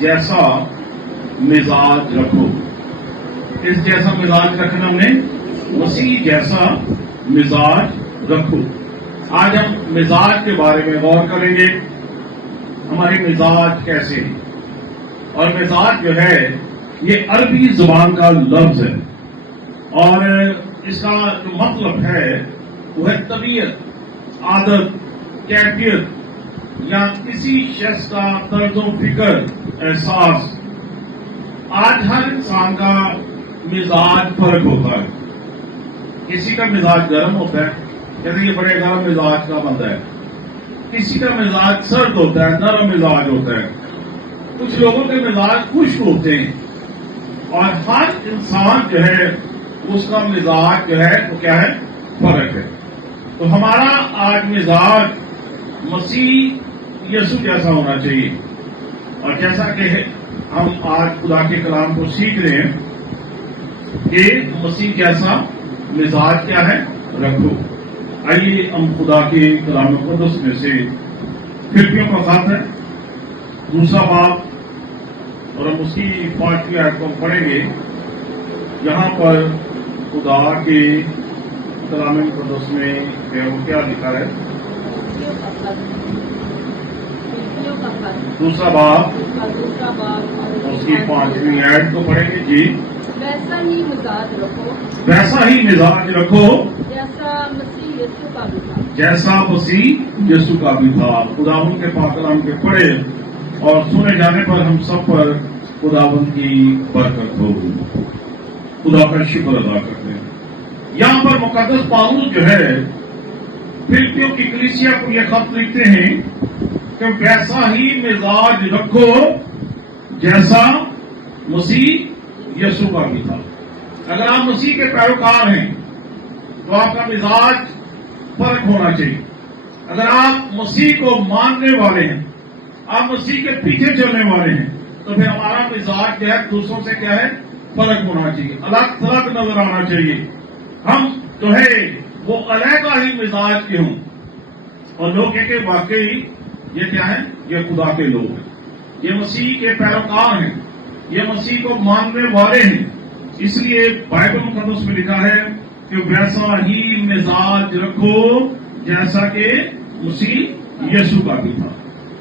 جیسا مزاج رکھو. کس جیسا مزاج رکھنا ہم نے؟ مسیح جیسا مزاج رکھو. آج ہم مزاج کے بارے میں غور کریں گے. ہمارے مزاج کیسے ہیں؟ اور مزاج جو ہے یہ عربی زبان کا لفظ ہے اور اس کا جو مطلب ہے وہ ہے طبیعت، عادت، کیفیت یا کسی شخص کا طرز و فکر، احساس. آج ہر انسان کا مزاج فرق ہوتا ہے. کسی کا مزاج گرم ہوتا ہے، جیسے یہ بڑے گرم مزاج کا بندہ ہے. کسی کا مزاج سرد ہوتا ہے، نرم مزاج ہوتا ہے. کچھ لوگوں کے مزاج خشک ہوتے ہیں اور ہر انسان جو ہے اس کا مزاج جو ہے وہ کیا ہے؟ فرق ہے. تو ہمارا آج مزاج مسیح یسوع جیسا ہونا چاہیے. اور جیسا کہ ہم آج خدا کے کلام کو سیکھ رہے ہیں کہ مسیح جیسا مزاج کیا ہے رکھو. آئیے ہم خدا کے کلام مقدس میں سے فلپیوں کا خط ہے 2 باب اور ہم اس کی 5ویں آیت کو پڑھیں گے. یہاں پر خدا کے کلام مقدس میں کیا لکھا ہے؟ 2 باب اس کی 5ویں آیت کو پڑھیں گے. جی. ویسا ہی مزاج رکھو، ویسا ہی مزاج رکھو جیسا مسیح یسوع کا بھی تھا. جیسا مسیح یسوع کا بھی تھا. خداوند کے پاک کلام کے پڑھے اور سنے جانے پر ہم سب پر خداوند کی برکت ہو. خدا کا شکر ادا کرتے ہیں. یہاں پر مقدس پاؤلس جو ہے فلپیوں کی کلیسیا کو یہ خط لکھتے ہیں کہ ویسا ہی مزاج رکھو جیسا مسیح یسوع کا بھی تھا. اگر آپ مسیح کے پیروکار ہیں تو آپ کا مزاج فرق ہونا چاہیے. اگر آپ مسیح کو ماننے والے ہیں، آپ مسیح کے پیچھے چلنے والے ہیں، تو پھر ہمارا مزاج جو ہے دوسروں سے کیا ہے؟ فرق ہونا چاہیے، الگ تھلگ نظر آنا چاہیے. ہم جو ہے وہ علیحدہ ہی مزاج کے ہوں اور لوگ کہ واقعی یہ کیا ہے؟ یہ خدا کے لوگ ہیں، یہ مسیح کے پیروکار ہیں، یہ مسیح کو ماننے والے ہیں. اس لیے بائبل مقدس میں لکھا ہے کہ ویسا ہی مزاج رکھو جیسا کہ مسیح یسوع کا بھی تھا.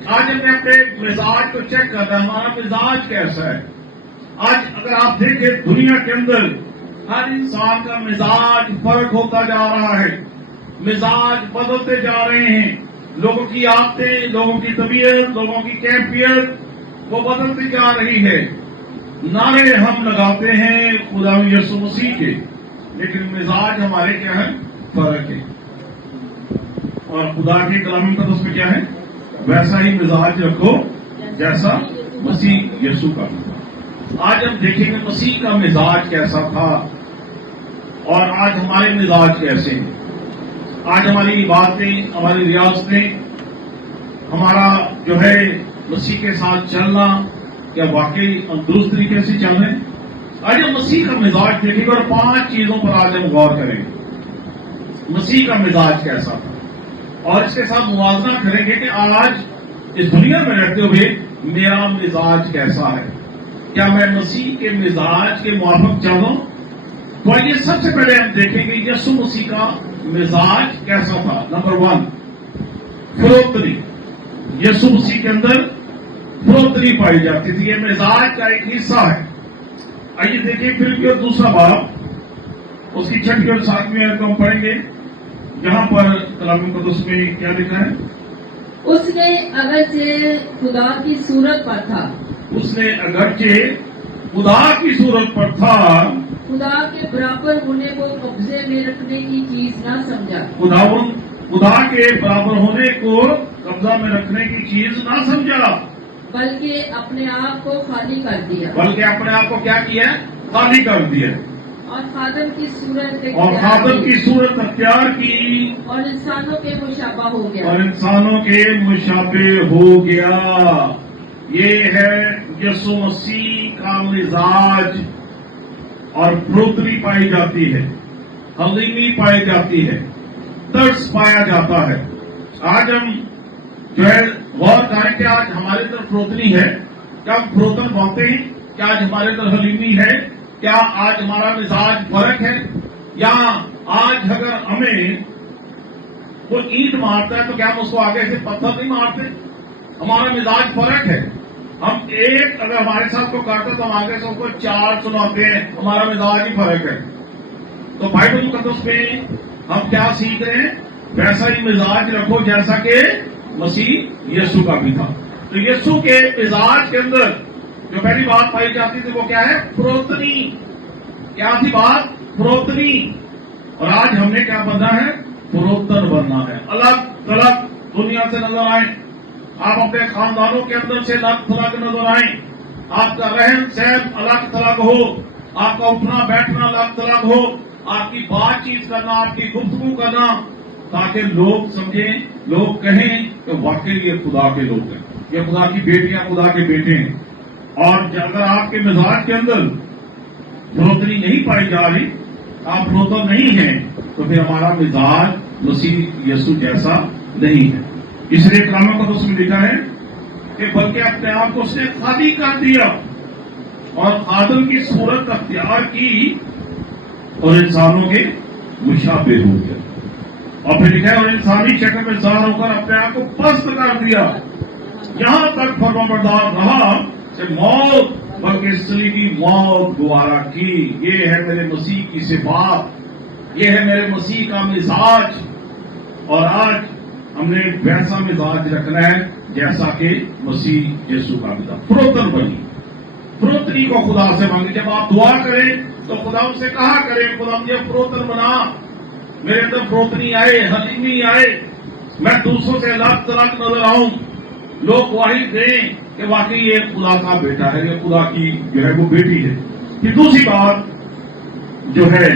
آج ہم نے اپنے مزاج کو چیک کرنا ہے، ہمارا مزاج کیسا ہے. آج اگر آپ دیکھیں دنیا کے اندر ہر انسان کا مزاج فرق ہوتا جا رہا ہے، مزاج بدلتے جا رہے ہیں. لوگوں کی عادتیں، لوگوں کی طبیعت، لوگوں کی کیفیت وہ بدلتی جا رہی ہے. نعرے ہم لگاتے ہیں خدا یسوع مسیح کے، لیکن مزاج ہمارے کیا ہے؟ فرق ہے. اور خدا کے کلام مقدس میں کیا ہے؟ ویسا ہی مزاج رکھو جیسا مسیح یسوع کا بھی تھا. آج ہم دیکھیں گے مسیح کا مزاج کیسا تھا اور آج ہمارے مزاج کیسے ہیں. آج ہماری باتیں، ہماری ریاستیں، ہمارا جو ہے مسیح کے ساتھ چلنا کیا واقعی ہم درست طریقے سے چل رہے ہیں؟ آج ہم مسیح کا مزاج دیکھیں گے اور 5 چیزوں پر آج ہم غور کریں گے. مسیح کا مزاج کیسا تھا اور اس کے ساتھ موازنہ کریں گے کہ آج اس دنیا میں رہتے ہوئے میرا مزاج کیسا ہے. کیا میں مسیح کے مزاج کے موافق چل رہا ہوں؟ تو آئیے سب سے پہلے ہم دیکھیں گے یسوع مسیح کا مزاج کیسا تھا. نمبر 1 فروتنی. یسوع مسیح کے اندر فروتنی پائی جاتی تھی. یہ مزاج کا ایک حصہ ہے. آئیے دیکھیے فلپیوں 2 باب اس کی 6 اور 7ویں آیت کو ہم پڑھیں گے. یہاں پر کلام مقدس میں کیا لکھا ہے؟ اس نے اگرچہ خدا کی صورت پر تھا، اس نے اگرچہ خدا کی صورت پر تھا، خدا کے برابر ہونے کو قبضے میں رکھنے کی چیز نہ سمجھا. خدا کے برابر ہونے کو قبضہ میں رکھنے کی چیز نہ سمجھا، بلکہ اپنے آپ کو خالی کر دیا. بلکہ اپنے آپ کو کیا کیا؟ خالی کر دیا. اور خادم کی صورت اختیار کی اور انسانوں کے مشابہ ہو گیا. اور انسانوں کے مشابہ ہو گیا. یہ ہے یسوع مسیح کا مزاج. اور فروتنی پائی جاتی ہے، حلیمی پائی جاتی ہے، ترس پایا جاتا ہے. آج ہم جو ہے غور کریں کہ آج ہماری طرف فروتنی ہے کیا ہم فروتن بنتے ہیں؟ کیا آج ہمارے اندر حلیمی ہے؟ کیا آج ہمارا مزاج فرق ہے؟ یا آج اگر ہمیں وہ اینٹ مارتا ہے تو کیا ہم اس کو آگے سے پتھر نہیں مارتے؟ ہمارا مزاج فرق ہے. ہم ایک اگر ہمارے ساتھ کو کرتا تو ہم آگے سے اس کو 4 سناتے ہیں. ہمارا مزاج ہی فرق ہے. تو بائبل مقدس میں ہم کیا سیکھ رہے ہیں؟ ویسا ہی مزاج رکھو جیسا کہ مسیح یسوع کا بھی تھا. تو یسوع کے مزاج کے اندر جو پہلی بات پائی جاتی تھی وہ کیا ہے؟ فروتنی. کیا تھی بات؟ فروتنی. اور آج ہم نے کیا بننا ہے؟ فروتن بننا ہے. الگ تھلگ دنیا سے نظر آئیں. آپ اپنے خاندانوں کے اندر سے الگ تھلگ نظر آئیں. آپ کا رہن سہن الگ تھلگ ہو. آپ کا اٹھنا بیٹھنا الگ تھلگ ہو. آپ کی بات چیت کرنا، آپ کی گفتگو کرنا، تاکہ لوگ سمجھیں، لوگ کہیں کہ واقعی یہ خدا کے لوگ ہیں، یہ خدا کی بیٹیاں خدا کے بیٹے ہیں. اور اگر آپ کے مزاج کے اندر فروتنی نہیں پائی جا رہی، آپ فروتن نہیں ہیں، تو پھر ہمارا مزاج مسیح یسوع جیسا نہیں ہے. اس لیے کلام مقدس میں لکھا ہے کہ بلکہ اپنے آپ کو اس نے خالی کر دیا اور خادم کی صورت اختیار کی اور انسانوں کے مشابہ ہو گیا. اور پھر لکھا ہے اور انسانی شکل میں ظاہر ہو کر اپنے آپ کو پست کر دیا، یہاں تک فرمانبردار رہا کہ موت بلکہ صلیبی موت گوارا کی. یہ ہے میرے مسیح کی صفات، یہ ہے میرے مسیح کا مزاج. اور آج ہم نے ویسا مزاج رکھنا ہے جیسا کہ مسیح یسوع کا مزاج. فروتن بنی، فروتنی کو خدا سے مانگے. جب آپ دعا کریں تو خدا سے کہا کریں خدا مجھے فروتن بنا، میرے اندر فروتنی آئے، حلیمی آئے، میں دوسروں سے الگ تلگ نظر آؤں، لوگ گواہی دیں کہ واقعی یہ خدا کا بیٹا ہے، یہ خدا کی جو ہے وہ بیٹی ہے. پھر دوسری بات جو ہے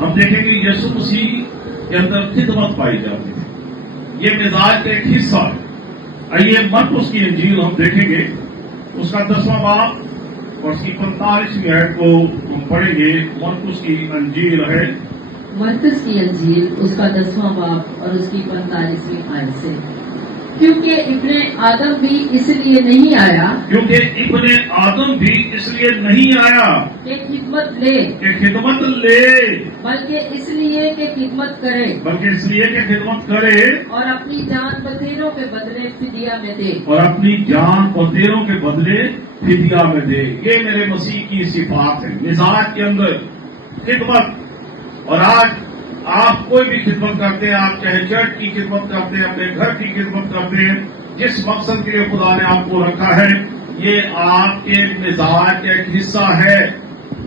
ہم دیکھیں گے یسوع مسیح کے اندر خدمت پائی جاتی ہے. یہ مزاج کا ایک حصہ ہے. آئیے مرقس کی انجیل ہم دیکھیں گے، اس کا 10واں باب اور اس کی 45ویں آیت کو ہم پڑھیں گے. مرقس کی انجیل ہے، مرقس کی انجیل اس کا 10واں باب اور اس کی 45ویں آیت سے. کیونکہ ابن آدم بھی اس لیے نہیں آیا، کیونکہ ابن آدم بھی اس لیے نہیں آیا کہ خدمت لے، کہ خدمت لے، بلکہ اس لیے کہ خدمت کرے، بلکہ اس لیے کہ خدمت کرے اور اپنی جان بتیروں کے بدلے فدیہ میں دے. اور اپنی جان بتیروں کے بدلے فدیہ میں دے. یہ میرے مسیح کی صفات ہے، مزاج کے اندر خدمت. اور آج آپ کوئی بھی خدمت کرتے ہیں، آپ چاہے چرچ کی خدمت کرتے ہیں، اپنے گھر کی خدمت کرتے ہیں، جس مقصد کے لیے خدا نے آپ کو رکھا ہے، یہ آپ کے مزاج کا ایک حصہ ہے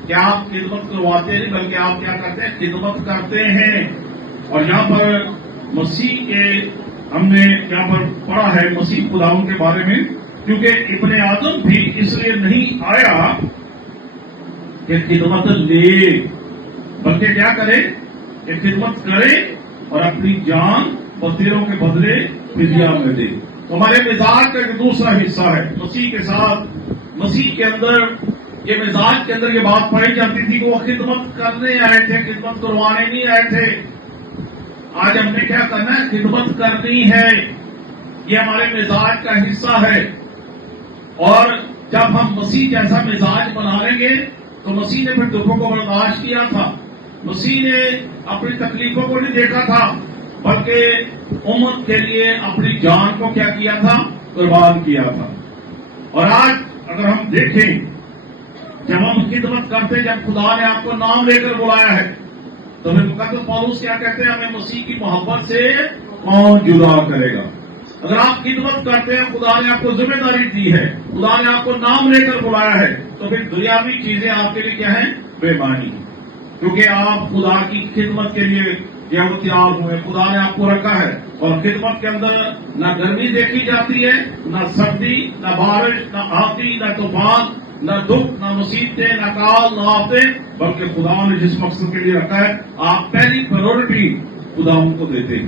کہ آپ خدمت کرواتے نہیں بلکہ آپ کیا کرتے ہیں؟ خدمت کرتے ہیں. اور یہاں پر مسیح کے ہم نے یہاں پر پڑھا ہے مسیح خداوند کے بارے میں، کیونکہ ابن آدم بھی اس لیے نہیں آیا کہ خدمت لے، بلکہ کیا کرے؟ کہ خدمت کرے اور اپنی جان بتیروں کے بدلے فدیہ میں دے. تو ہمارے مزاج کا ایک دوسرا حصہ ہے. مسیح کے ساتھ، مسیح کے اندر یہ مزاج کے اندر یہ بات پائی جاتی تھی کہ وہ خدمت کرنے آئے تھے، خدمت کروانے نہیں آئے تھے. آج ہم نے کیا کرنا ہے؟ خدمت کرنی ہے. یہ ہمارے مزاج کا حصہ ہے. اور جب ہم مسیح جیسا مزاج بنا لیں گے تو مسیح نے پھر دکھوں کو برداشت کیا تھا، مسیح نے اپنی تکلیفوں کو نہیں دیکھا تھا، بلکہ امت کے لیے اپنی جان کو کیا کیا تھا؟ قربان کیا تھا. اور آج اگر ہم دیکھیں جب ہم خدمت کرتے، جب خدا نے آپ کو نام لے کر بلایا ہے، تو پھر مقدس پولس کیا کہتے ہیں؟ ہمیں مسیح کی محبت سے کون جدا کرے گا؟ اگر آپ خدمت کرتے ہیں، خدا نے آپ کو ذمہ داری دی ہے، خدا نے آپ کو نام لے کر بلایا ہے، تو پھر دنیاوی چیزیں آپ کے لیے کیا ہیں؟ بے معنی. کیونکہ آپ خدا کی خدمت کے لیے یہ تیار ہوئے، خدا نے آپ کو رکھا ہے. اور خدمت کے اندر نہ گرمی دیکھی جاتی ہے، نہ سردی، نہ بارش، نہ آندھی، نہ طوفان، نہ دکھ، نہ مصیبتیں، نہ کال، نہ آفتیں، بلکہ خدا نے جس مقصد کے لیے رکھا ہے آپ پہلی پرائورٹی خدا ان کو دیتے ہیں.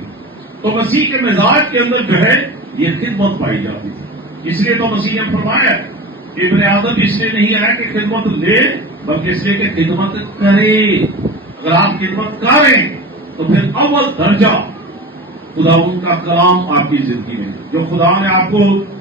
تو مسیح کے مزاج کے اندر جو ہے یہ خدمت پائی جاتی ہے. اس لیے تو مسیح نے فرمایا کہ ابن آدم اس لیے نہیں آیا کہ خدمت لے، بلکہ اس لیے کہ خدمت کرے. اگر آپ خدمت کریں تو پھر اول درجہ خدا ان کا کلام آپ کی زندگی میں جو خدا نے آپ کو